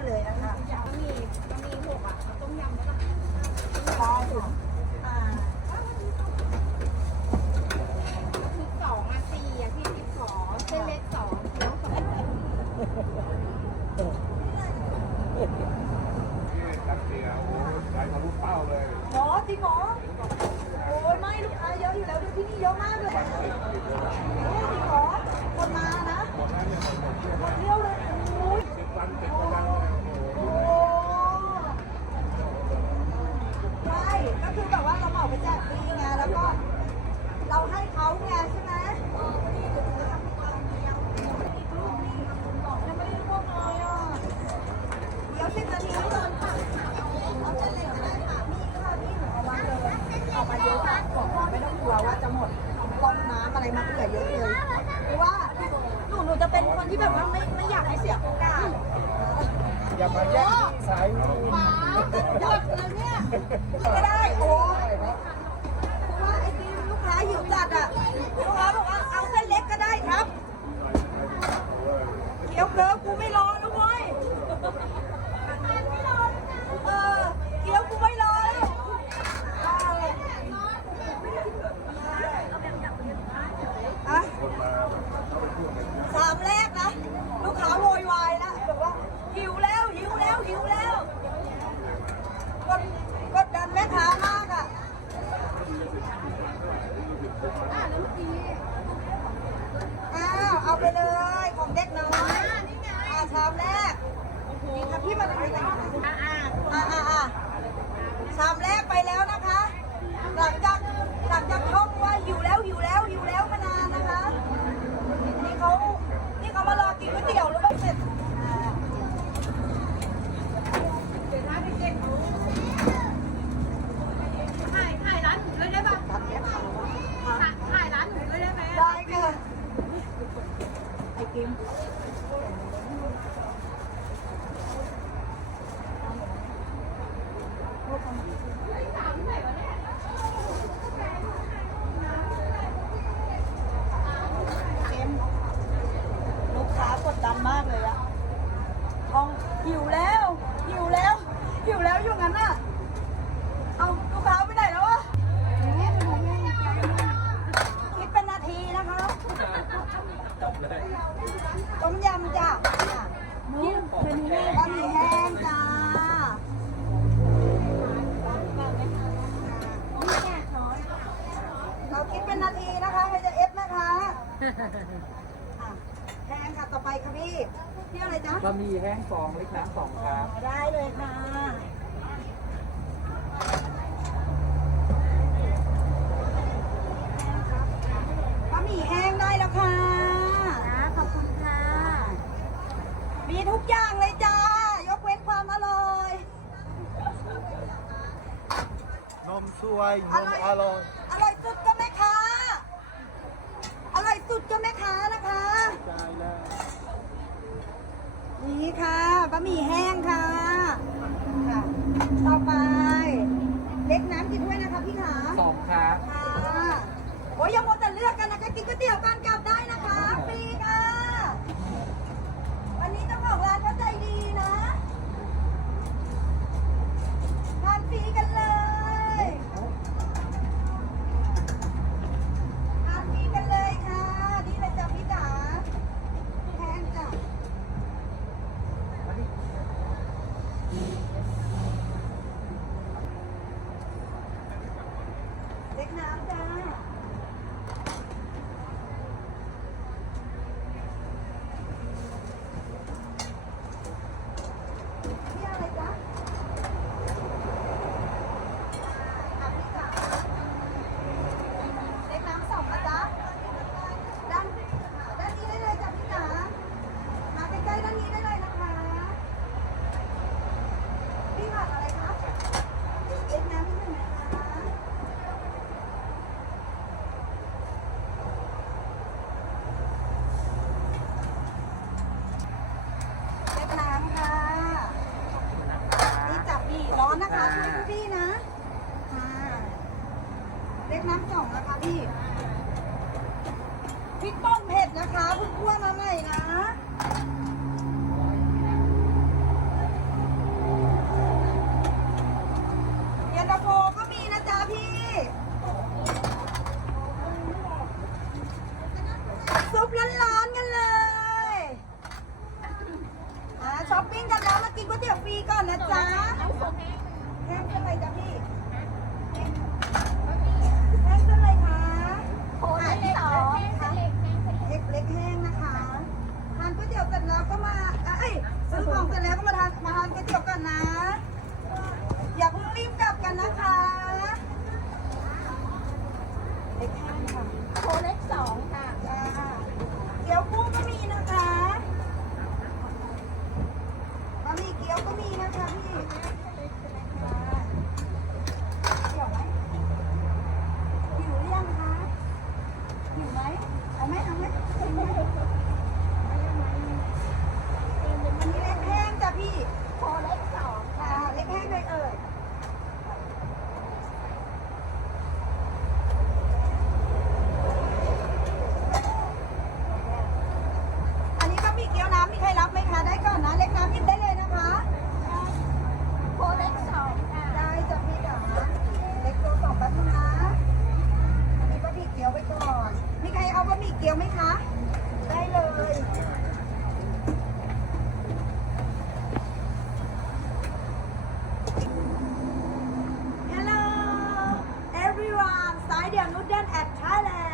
ดเลยนะคะมีหกอ่ะต้มยำแล้วก็ ได้ค่ะชุด2อ่ะ4อ่ะพี่จิ๊บขอเส้นเล็ก2เกี๊ยว2ตักเดียวใส่ทะลุเป้าเลย หมอจริงหมอโอ้ยไม่ลูกค้าเยอะอยู่แล้วที่นี่เยอะมากเลยจริงหมอคนมานะ หมดแล้วเนี่ยหมด เที่ยวเลยโอ้ย 10 วันติดกันเลยโอ้โห โอ้ใช่ก็คือแบบว่าเราเหมาไปแจกฟรีไงแล้วก็เราให้เขาไงใช่ไหมนี่เดี๋ยวจะทำความเดียวอีกลูกนี่ยังไม่ได้ร่วมเลยอ่ะเดี๋ยว10 นาทีโดนค่ะเอาเส้นเล็กก็ได้ค่ะมีค่ะนี่หนูเอามาเลยเอามาเยอะบอกไม่ต้องกลัวว่าจะหมดต้มน้ำอะไรมาเผื่อเยอะเลยเพราะว่าหนูจะเป็นคนที่แบบว่าไม่อยากให้เสียโอกาส อย่ามาแย่งสายมือ หยดเลยเนี่ยก็ได้โอ้เพราะว่าไอ้ที่ลูกค้าหิวจัดอ่ะลูกค้าบอกว่าเอาเส้นเล็กก็ได้ครับเกี๊ยวเกิร์กูไม่รอนะเว้ยเกี๊ยวกูไม่รอแล้วอะ3 แรกนะลูกค้าโวยวายแล้วแบบว่าหิวแล้วกดดันแม่ค้ามากอ่ะอ้าวเอาไปเลยของเด็กน้อยชามแรกนี่ค่ะพี่มาทำอะไรชามแรกไปแล้วนะคะ หลังจากท่องว่าหิวแล้วมานานนะคะนี่เขามารอกินก๋วยเตี๋ยวหรือไม่เสร็จถ่ายร้านหนูด้วยได้ป่ะถ่ายร้านหนูด้วยได้ไหม ได้ค่ะไอติมลูกค้ากดดันมากเลยอะทองหิวแล้วอยู่งั้นอะเอาลูกค้าไปไหนแล้ววะคิดเป็นนาทีนะคะต้มยำจ้ะนี่เป็นบะหมี่แห้งจ้าเราคิดเป็นนาทีนะคะใครจะเอฟนะคะแห้งค่ะต่อไปค่ะพี่อะไรจ๊ะ บะหมี่แห้ง2 เล็กน้ำ2ครับ ได้เลยค่ะบะหมี่แห้งได้แล้วค่ะขอบคุณค่ะ มีทุกอย่างเลยจ้ายกเว้นความอร่อย นมสวยนมอร่อย อร่อยสุดก็แม่ค้าอร่อยสุดก็แม่ค้านะคะ ใจแล้ว นี่ค่ะบะหมี่แห้งค่ะต่อไปเล็กน้ำกินด้วยนะคะพี่ขา 2ครับ ค่ะโอ้ยอย่ามัวแต่เลือกกันนะคะกินก๋วยเตี๋ยวกันกลับได้นะคะฟรีค่ะ วันนี้เจ้าของร้านเขาใจดีนะทานฟรีกันเลยทานฟรีกันเลยค่ะนี่เลยจ้ะพี่จ๋าแพงจ้ะเล็กน้ำจ้าพี่อะไรจ๊ะพี่จ๋าเล็กน้ำ2นะจ๊ะด้านนี้ได้เลยจ้ะพี่จ๋ามาใกล้ๆด้านนี้ได้เลยนะคะพี่ผัดอะไรคะเล็กน้ำนิดหนึ่งนะคะ เล็กน้ำค่ะ นี่จับพี่ร้อนนะคะช่วยพี่นะค่ะเล็กน้ำ2นะคะพี่พริกป่นเผ็ดนะคะเพิ่งคั่วมาใหม่นะ เดียวนูเดิลแอดท้ายแล